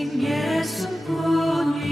오직 예수뿐이네.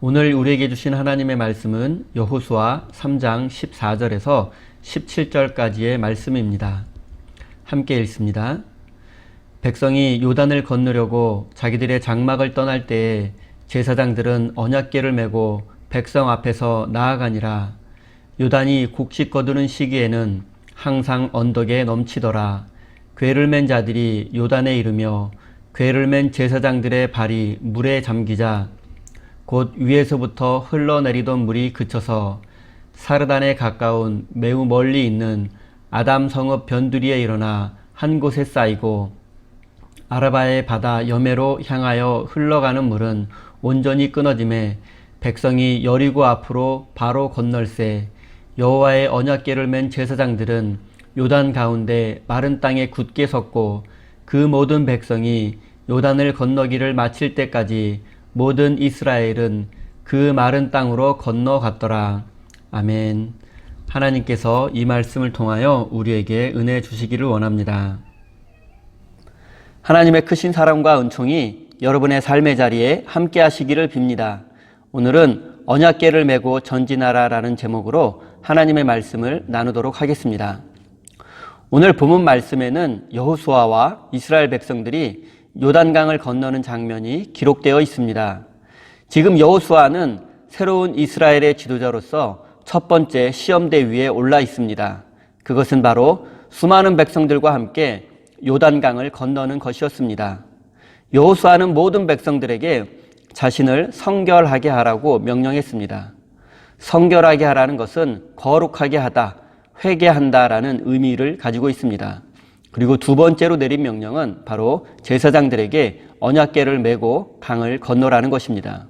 오늘 우리에게 주신 하나님의 말씀은 여호수아 3장 14절에서 17절까지의 말씀입니다. 함께 읽습니다. 백성이 요단을 건너려고 자기들의 장막을 떠날 때에 제사장들은 언약궤를 메고 백성 앞에서 나아가니라. 요단이 곡식 거두는 시기에는 항상 언덕에 넘치더라. 궤를 맨 자들이 요단에 이르며 궤를 맨 제사장들의 발이 물에 잠기자 곧 위에서부터 흘러내리던 물이 그쳐서 사르단에 가까운 매우 멀리 있는 아담 성읍 변두리에 일어나 한 곳에 쌓이고 아라바의 바다 여매로 향하여 흘러가는 물은 온전히 끊어짐에 백성이 여리고 앞으로 바로 건널세 여호와의 언약궤를 맨 제사장들은 요단 가운데 마른 땅에 굳게 섰고 그 모든 백성이 요단을 건너기를 마칠 때까지 모든 이스라엘은 그 마른 땅으로 건너갔더라. 아멘. 하나님께서 이 말씀을 통하여 우리에게 은혜 주시기를 원합니다. 하나님의 크신 사랑과 은총이 여러분의 삶의 자리에 함께 하시기를 빕니다. 오늘은 언약궤를 메고 전진하라라는 제목으로 하나님의 말씀을 나누도록 하겠습니다. 오늘 본문 말씀에는 여호수아와 이스라엘 백성들이 요단강을 건너는 장면이 기록되어 있습니다. 지금 여호수아는 새로운 이스라엘의 지도자로서 첫 번째 시험대 위에 올라 있습니다. 그것은 바로 수많은 백성들과 함께 요단강을 건너는 것이었습니다. 여호수아는 모든 백성들에게 자신을 성결하게 하라고 명령했습니다. 성결하게 하라는 것은 거룩하게 하다, 회개한다라는 의미를 가지고 있습니다. 그리고 두 번째로 내린 명령은 바로 제사장들에게 언약궤를 메고 강을 건너라는 것입니다.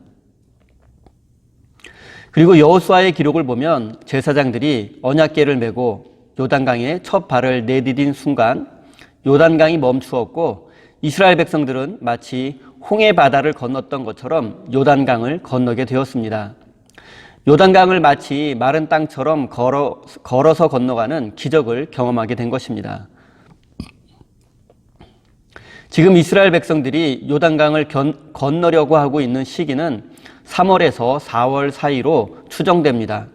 그리고 여호수아의 기록을 보면 제사장들이 언약궤를 메고 요단강에 첫 발을 내디딘 순간 요단강이 멈추었고 이스라엘 백성들은 마치 홍해 바다를 건넜던 것처럼 요단강을 건너게 되었습니다. 요단강을 마치 마른 땅처럼 걸어서 건너가는 기적을 경험하게 된 것입니다. 지금 이스라엘 백성들이 요단강을 건너려고 하고 있는 시기는 3월에서 4월 사이로 추정됩니다.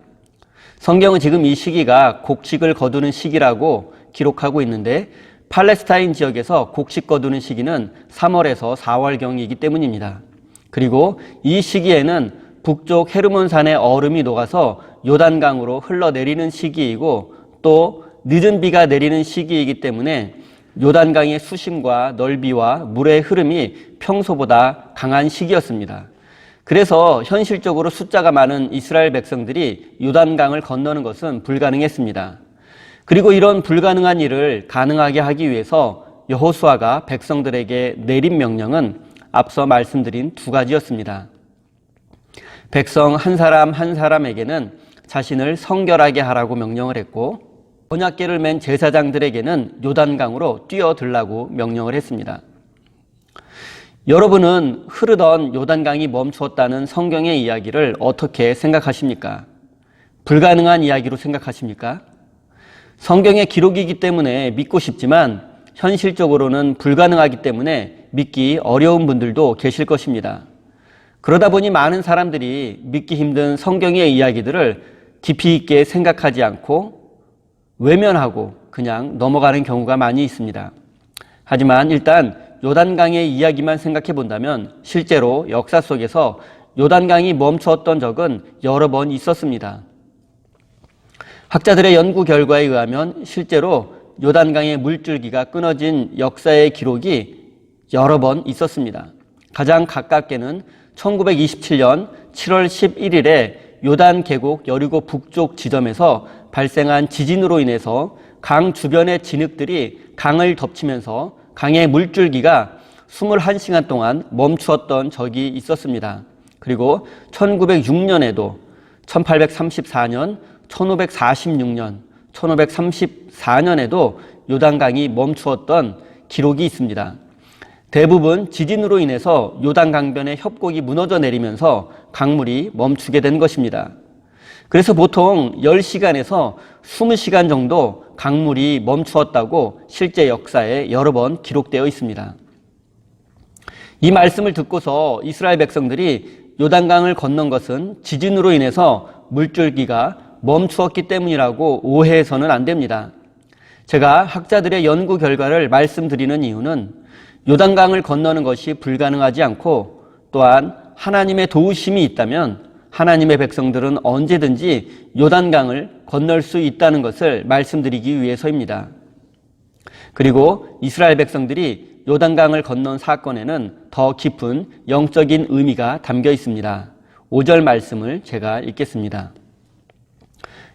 성경은 지금 이 시기가 곡식을 거두는 시기라고 기록하고 있는데 팔레스타인 지역에서 곡식 거두는 시기는 3월에서 4월경이기 때문입니다. 그리고 이 시기에는 북쪽 헤르몬산의 얼음이 녹아서 요단강으로 흘러내리는 시기이고 또 늦은 비가 내리는 시기이기 때문에 요단강의 수심과 넓이와 물의 흐름이 평소보다 강한 시기였습니다. 그래서 현실적으로 숫자가 많은 이스라엘 백성들이 요단강을 건너는 것은 불가능했습니다. 그리고 이런 불가능한 일을 가능하게 하기 위해서 여호수아가 백성들에게 내린 명령은 앞서 말씀드린 두 가지였습니다. 백성 한 사람 한 사람에게는 자신을 성결하게 하라고 명령을 했고 언약궤를 맨 제사장들에게는 요단강으로 뛰어들라고 명령을 했습니다. 여러분은 흐르던 요단강이 멈추었다는 성경의 이야기를 어떻게 생각하십니까? 불가능한 이야기로 생각하십니까? 성경의 기록이기 때문에 믿고 싶지만 현실적으로는 불가능하기 때문에 믿기 어려운 분들도 계실 것입니다. 그러다 보니 많은 사람들이 믿기 힘든 성경의 이야기들을 깊이 있게 생각하지 않고 외면하고 그냥 넘어가는 경우가 많이 있습니다. 하지만 일단 요단강의 이야기만 생각해 본다면 실제로 역사 속에서 요단강이 멈추었던 적은 여러 번 있었습니다. 학자들의 연구 결과에 의하면 실제로 요단강의 물줄기가 끊어진 역사의 기록이 여러 번 있었습니다. 가장 가깝게는 1927년 7월 11일에 요단 계곡 여리고 북쪽 지점에서 발생한 지진으로 인해서 강 주변의 진흙들이 강을 덮치면서 강의 물줄기가 21시간 동안 멈추었던 적이 있었습니다. 그리고 1906년에도 1834년, 1546년, 1534년에도 요단강이 멈추었던 기록이 있습니다. 대부분 지진으로 인해서 요단강변의 협곡이 무너져 내리면서 강물이 멈추게 된 것입니다. 그래서 보통 10시간에서 20시간 정도 강물이 멈추었다고 실제 역사에 여러 번 기록되어 있습니다. 이 말씀을 듣고서 이스라엘 백성들이 요단강을 건넌 것은 지진으로 인해서 물줄기가 멈추었기 때문이라고 오해해서는 안 됩니다. 제가 학자들의 연구 결과를 말씀드리는 이유는 요단강을 건너는 것이 불가능하지 않고 또한 하나님의 도우심이 있다면 하나님의 백성들은 언제든지 요단강을 건널 수 있다는 것을 말씀드리기 위해서입니다. 그리고 이스라엘 백성들이 요단강을 건넌 사건에는 더 깊은 영적인 의미가 담겨 있습니다. 5절 말씀을 제가 읽겠습니다.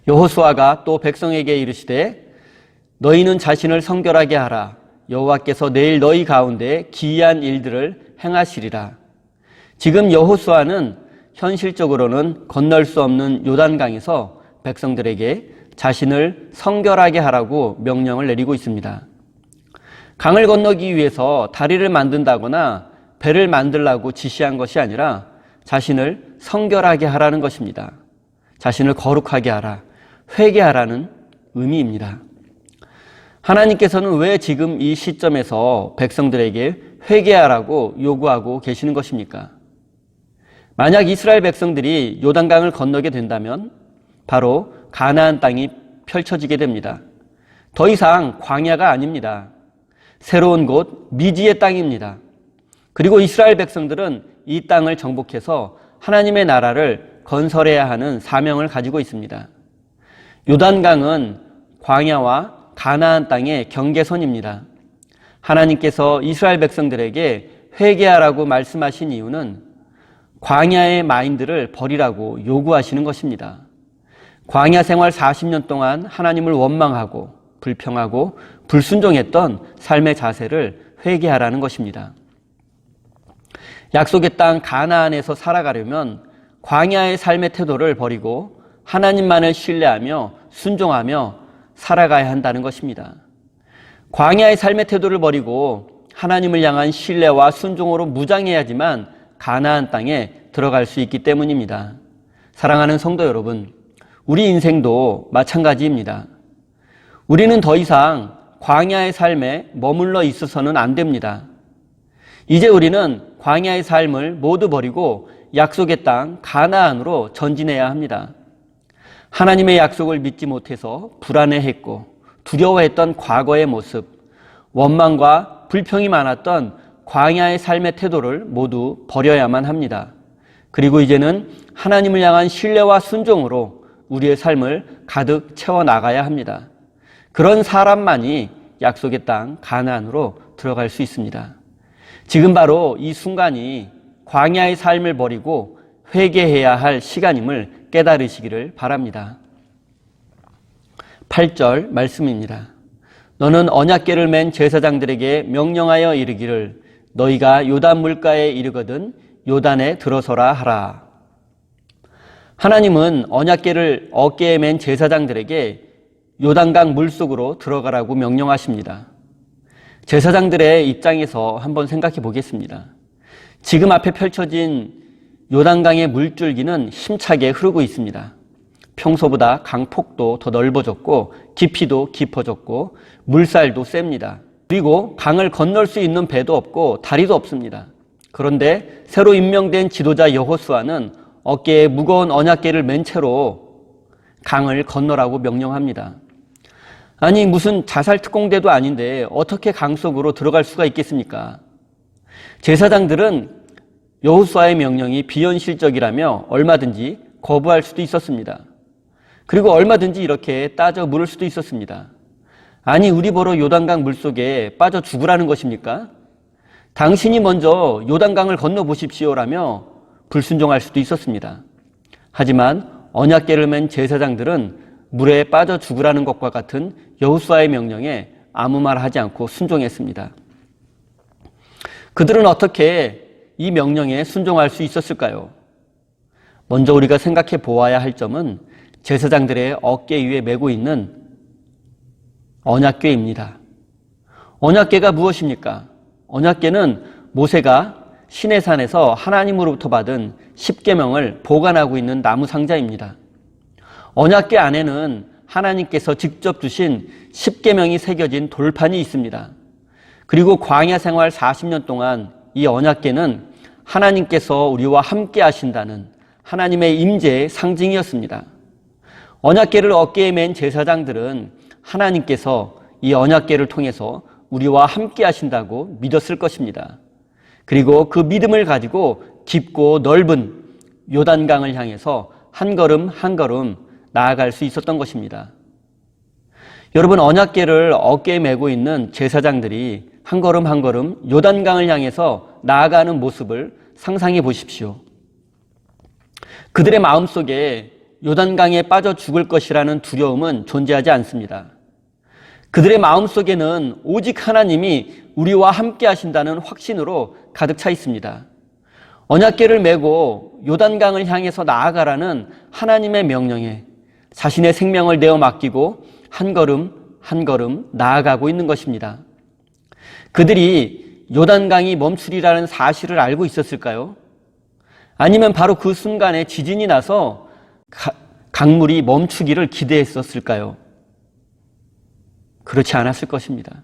여호수아가 또 백성에게 이르시되 너희는 자신을 성결하게 하라. 여호와께서 내일 너희 가운데 기이한 일들을 행하시리라. 지금 여호수아는 현실적으로는 건널 수 없는 요단강에서 백성들에게 자신을 성결하게 하라고 명령을 내리고 있습니다. 강을 건너기 위해서 다리를 만든다거나 배를 만들라고 지시한 것이 아니라 자신을 성결하게 하라는 것입니다. 자신을 거룩하게 하라, 회개하라는 의미입니다. 하나님께서는 왜 지금 이 시점에서 백성들에게 회개하라고 요구하고 계시는 것입니까? 만약 이스라엘 백성들이 요단강을 건너게 된다면 바로 가나안 땅이 펼쳐지게 됩니다. 더 이상 광야가 아닙니다. 새로운 곳 미지의 땅입니다. 그리고 이스라엘 백성들은 이 땅을 정복해서 하나님의 나라를 건설해야 하는 사명을 가지고 있습니다. 요단강은 광야와 가나안 땅의 경계선입니다. 하나님께서 이스라엘 백성들에게 회개하라고 말씀하신 이유는 광야의 마인드를 버리라고 요구하시는 것입니다. 광야 생활 40년 동안 하나님을 원망하고 불평하고 불순종했던 삶의 자세를 회개하라는 것입니다. 약속의 땅 가나안에서 살아가려면 광야의 삶의 태도를 버리고 하나님만을 신뢰하며 순종하며 살아가야 한다는 것입니다. 광야의 삶의 태도를 버리고 하나님을 향한 신뢰와 순종으로 무장해야지만 가나안 땅에 들어갈 수 있기 때문입니다. 사랑하는 성도 여러분, 우리 인생도 마찬가지입니다. 우리는 더 이상 광야의 삶에 머물러 있어서는 안 됩니다. 이제 우리는 광야의 삶을 모두 버리고 약속의 땅 가나안으로 전진해야 합니다. 하나님의 약속을 믿지 못해서 불안해했고 두려워했던 과거의 모습, 원망과 불평이 많았던 광야의 삶의 태도를 모두 버려야만 합니다. 그리고 이제는 하나님을 향한 신뢰와 순종으로 우리의 삶을 가득 채워나가야 합니다. 그런 사람만이 약속의 땅 가나안으로 들어갈 수 있습니다. 지금 바로 이 순간이 광야의 삶을 버리고 회개해야 할 시간임을 깨달으시기를 바랍니다. 8절 말씀입니다. 너는 언약궤를 맨 제사장들에게 명령하여 이르기를 너희가 요단 물가에 이르거든 요단에 들어서라 하라. 하나님은 언약궤를 어깨에 맨 제사장들에게 요단강 물속으로 들어가라고 명령하십니다. 제사장들의 입장에서 한번 생각해 보겠습니다. 지금 앞에 펼쳐진 요단강의 물줄기는 힘차게 흐르고 있습니다. 평소보다 강폭도 더 넓어졌고 깊이도 깊어졌고 물살도 셉니다. 그리고 강을 건널 수 있는 배도 없고 다리도 없습니다. 그런데 새로 임명된 지도자 여호수아는 어깨에 무거운 언약궤를 맨 채로 강을 건너라고 명령합니다. 아니 무슨 자살 특공대도 아닌데 어떻게 강 속으로 들어갈 수가 있겠습니까? 제사장들은 여호수아의 명령이 비현실적이라며 얼마든지 거부할 수도 있었습니다. 그리고 얼마든지 이렇게 따져 물을 수도 있었습니다. 아니 우리 보러 요단강 물속에 빠져 죽으라는 것입니까? 당신이 먼저 요단강을 건너보십시오라며 불순종할 수도 있었습니다. 하지만 언약궤를 맨 제사장들은 물에 빠져 죽으라는 것과 같은 여호수아의 명령에 아무 말 하지 않고 순종했습니다. 그들은 어떻게 이 명령에 순종할 수 있었을까요? 먼저 우리가 생각해 보아야 할 점은 제사장들의 어깨 위에 메고 있는 언약궤입니다. 언약궤가 무엇입니까? 언약궤는 모세가 시내산에서 하나님으로부터 받은 십계명을 보관하고 있는 나무 상자입니다. 언약궤 안에는 하나님께서 직접 주신 십계명이 새겨진 돌판이 있습니다. 그리고 광야 생활 40년 동안 이 언약궤는 하나님께서 우리와 함께 하신다는 하나님의 임재의 상징이었습니다. 언약궤를 어깨에 맨 제사장들은 하나님께서 이 언약궤를 통해서 우리와 함께 하신다고 믿었을 것입니다. 그리고 그 믿음을 가지고 깊고 넓은 요단강을 향해서 한 걸음 한 걸음 나아갈 수 있었던 것입니다. 여러분, 언약궤를 어깨에 메고 있는 제사장들이 한 걸음 한 걸음 요단강을 향해서 나아가는 모습을 상상해 보십시오. 그들의 마음속에 요단강에 빠져 죽을 것이라는 두려움은 존재하지 않습니다. 그들의 마음속에는 오직 하나님이 우리와 함께 하신다는 확신으로 가득 차 있습니다. 언약궤를 메고 요단강을 향해서 나아가라는 하나님의 명령에 자신의 생명을 내어 맡기고 한 걸음 한 걸음 나아가고 있는 것입니다. 그들이 요단강이 멈추리라는 사실을 알고 있었을까요? 아니면 바로 그 순간에 지진이 나서 강물이 멈추기를 기대했었을까요? 그렇지 않았을 것입니다.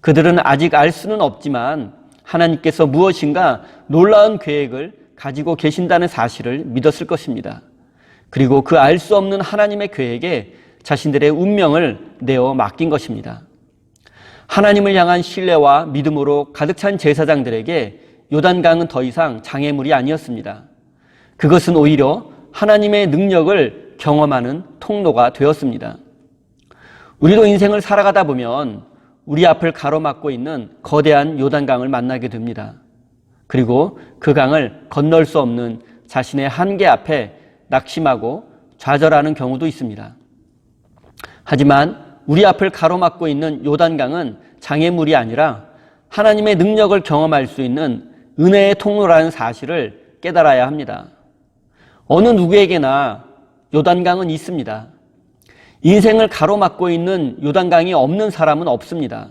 그들은 아직 알 수는 없지만 하나님께서 무엇인가 놀라운 계획을 가지고 계신다는 사실을 믿었을 것입니다. 그리고 그 알 수 없는 하나님의 계획에 자신들의 운명을 내어 맡긴 것입니다. 하나님을 향한 신뢰와 믿음으로 가득 찬 제사장들에게 요단강은 더 이상 장애물이 아니었습니다. 그것은 오히려 하나님의 능력을 경험하는 통로가 되었습니다. 우리도 인생을 살아가다 보면 우리 앞을 가로막고 있는 거대한 요단강을 만나게 됩니다. 그리고 그 강을 건널 수 없는 자신의 한계 앞에 낙심하고 좌절하는 경우도 있습니다. 하지만 우리 앞을 가로막고 있는 요단강은 장애물이 아니라 하나님의 능력을 경험할 수 있는 은혜의 통로라는 사실을 깨달아야 합니다. 어느 누구에게나 요단강은 있습니다. 인생을 가로막고 있는 요단강이 없는 사람은 없습니다.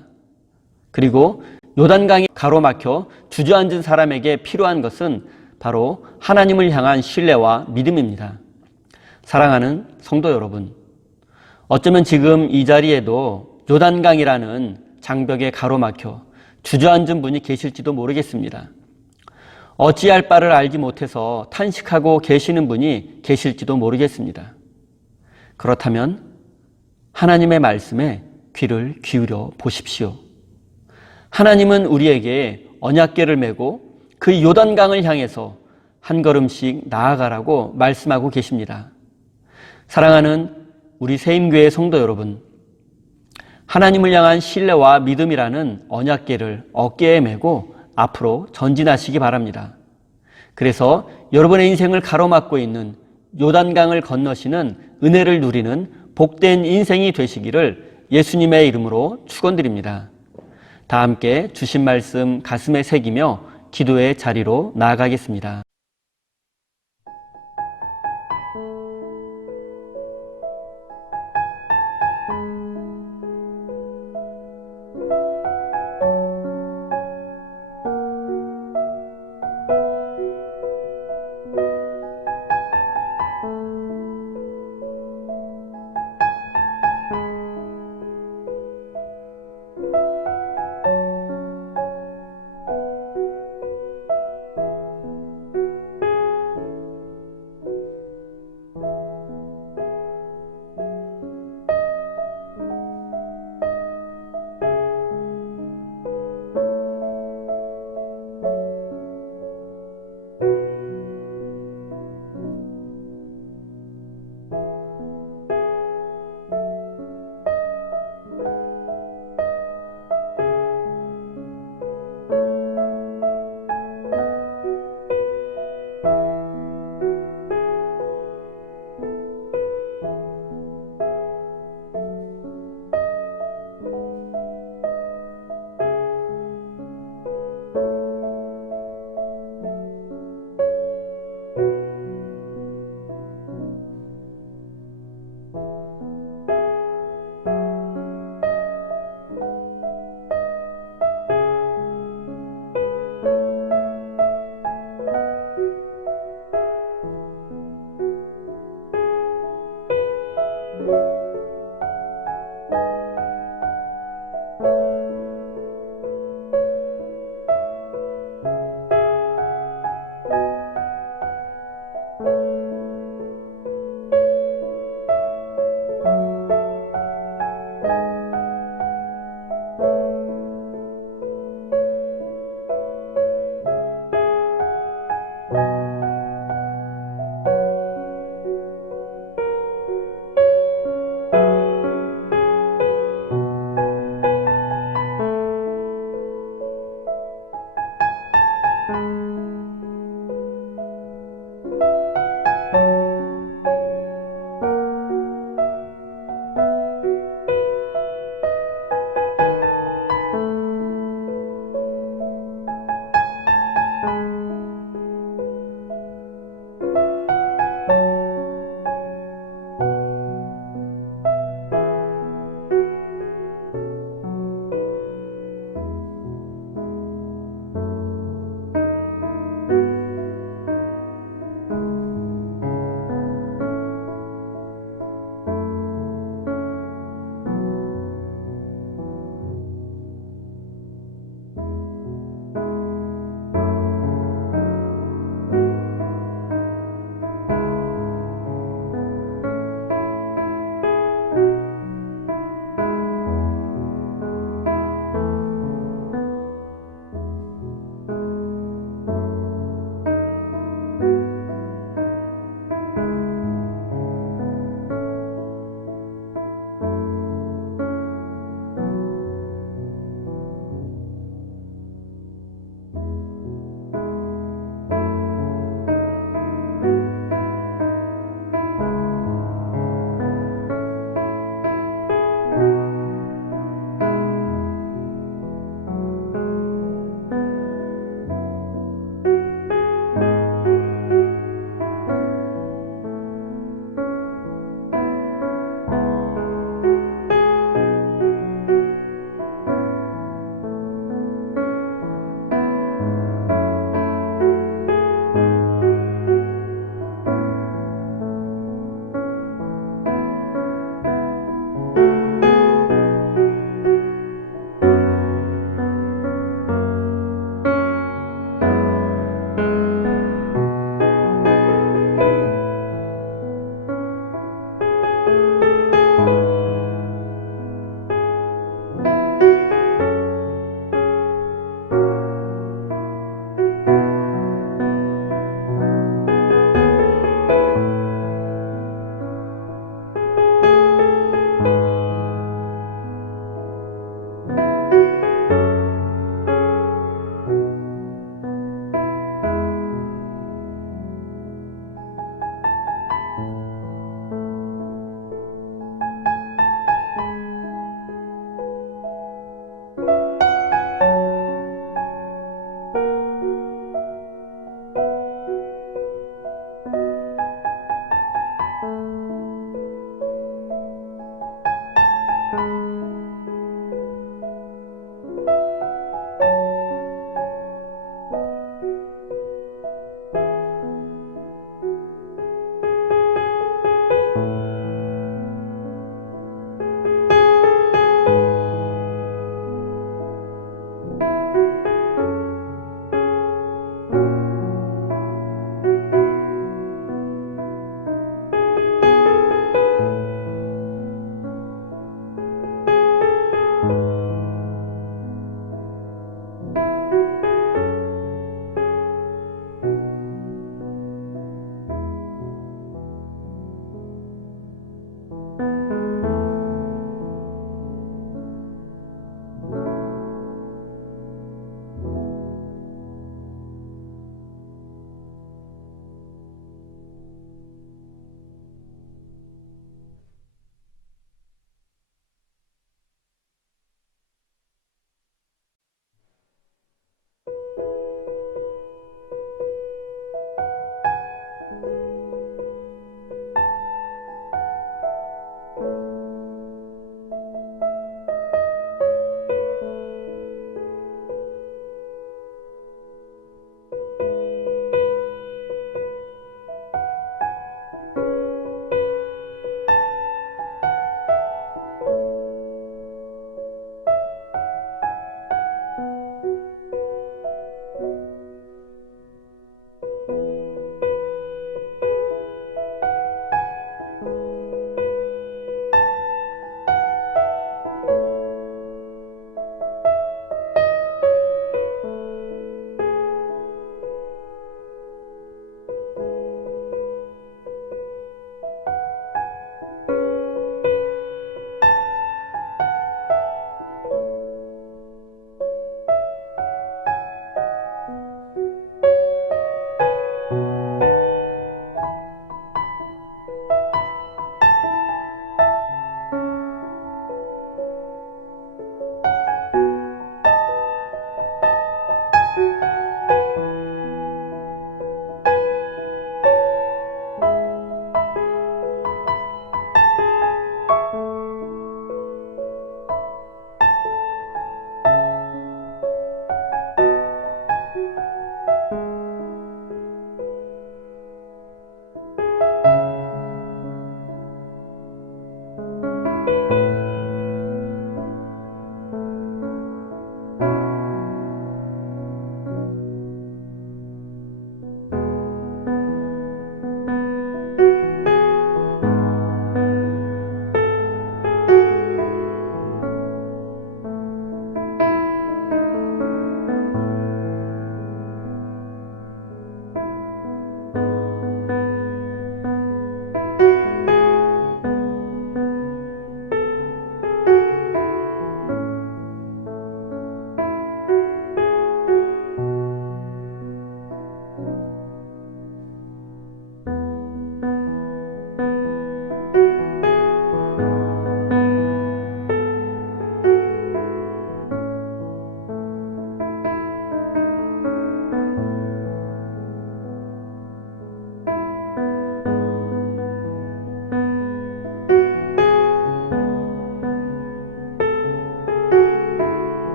그리고 요단강이 가로막혀 주저앉은 사람에게 필요한 것은 바로 하나님을 향한 신뢰와 믿음입니다. 사랑하는 성도 여러분, 어쩌면 지금 이 자리에도 요단강이라는 장벽에 가로막혀 주저앉은 분이 계실지도 모르겠습니다. 어찌할 바를 알지 못해서 탄식하고 계시는 분이 계실지도 모르겠습니다. 그렇다면 하나님의 말씀에 귀를 기울여 보십시오. 하나님은 우리에게 언약궤를 메고 그 요단강을 향해서 한 걸음씩 나아가라고 말씀하고 계십니다. 사랑하는 우리 세임교회 성도 여러분, 하나님을 향한 신뢰와 믿음이라는 언약궤를 어깨에 메고 앞으로 전진하시기 바랍니다. 그래서 여러분의 인생을 가로막고 있는 요단강을 건너시는 은혜를 누리는 복된 인생이 되시기를 예수님의 이름으로 축원드립니다. 다 함께 주신 말씀 가슴에 새기며 기도의 자리로 나아가겠습니다.